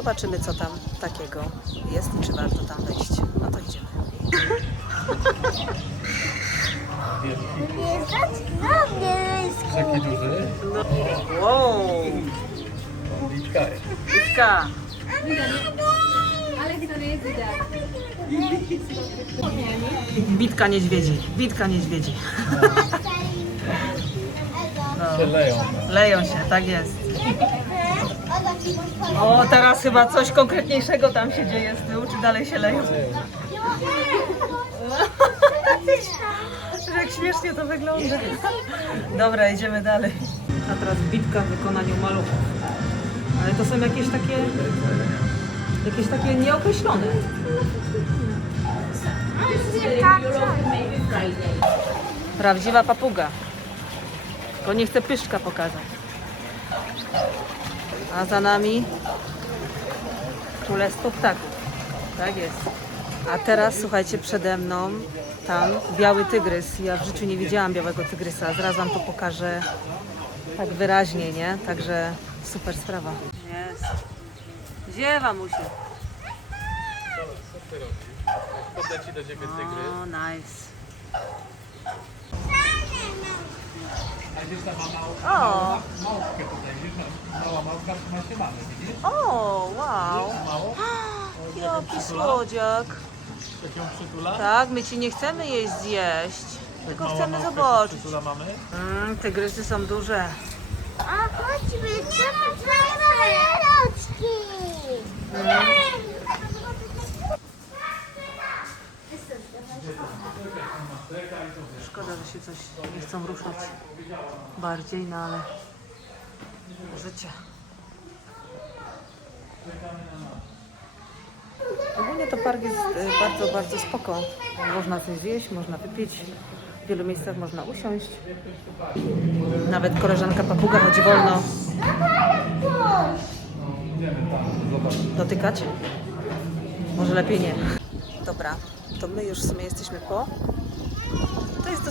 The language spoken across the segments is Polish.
Zobaczymy co tam takiego jest i czy warto tam wejść. No to idziemy. Wieś. Taki duży. Wow! Liczka. Litka! Bitka niedźwiedzi, bitka niedźwiedzi. Leją. Leją się, tak jest. O, teraz chyba coś konkretniejszego tam się dzieje z tyłu, czy dalej się leją? Jak śmiesznie to wygląda. Dobra, idziemy dalej. A teraz bitka w wykonaniu maluchów. Ale to są jakieś takie... Jakieś takie nieokreślone. Prawdziwa papuga. Tylko nie chcę pyszczka pokazać. A za nami królestwo ptaków. Tak jest. A teraz słuchajcie, przede mną tam biały tygrys. Ja w życiu nie widziałam białego tygrysa. Zaraz wam to pokażę tak wyraźnie, nie? Także super sprawa. Jest. Ziewa mu się. Co ty robisz? Podleci do ciebie tygrys. O, nice. O, małpkę tutaj, widzisz? Się mamy, widzisz? o, wow. Mało? Jaki słodziak. Jak ją przytula? Tak, my ci nie chcemy jej zjeść, tylko mała chcemy małpka się zobaczyć. Przytula mamy? Mm, tygrysy są duże. A chodźmy, zobaczmy roczki. Szkoda, że się coś nie chcą ruszać bardziej, no ale życie. Ogólnie to park jest e, bardzo, bardzo spoko. Można coś zjeść, można wypić. W wielu miejscach można usiąść. Nawet koleżanka papuga chodzi wolno. Dotykać? Może lepiej nie. Dobra, to my już w sumie jesteśmy po.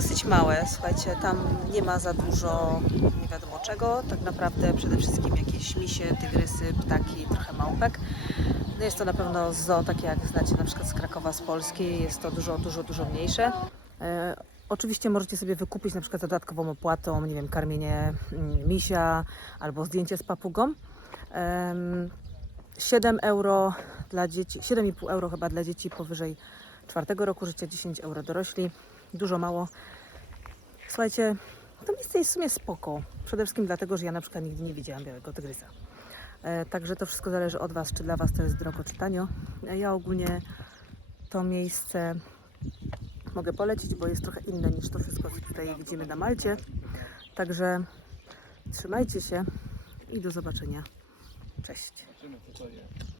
Dosyć małe, słuchajcie, tam nie ma za dużo nie wiadomo czego. Tak naprawdę przede wszystkim jakieś misie, tygrysy, ptaki, trochę małpek. No jest to na pewno zoo, takie jak znacie na przykład z Krakowa, z Polski. Jest to dużo, dużo, dużo mniejsze. E, oczywiście możecie sobie wykupić na przykład dodatkową opłatą, nie wiem, karmienie mm, misia albo zdjęcie z papugą. Em, 7 euro dla dzieci, 7,5 euro chyba dla dzieci powyżej czwartego roku życia, 10 euro dorośli. Dużo mało. Słuchajcie, to miejsce jest w sumie spoko. Przede wszystkim dlatego, że ja na przykład nigdy nie widziałam białego tygrysa. E, także to wszystko zależy od Was, czy dla Was to jest drogo, czy tanio. E, Ja ogólnie to miejsce mogę polecić, bo jest trochę inne niż to wszystko, co tutaj widzimy na Malcie. Także trzymajcie się i do zobaczenia. Cześć.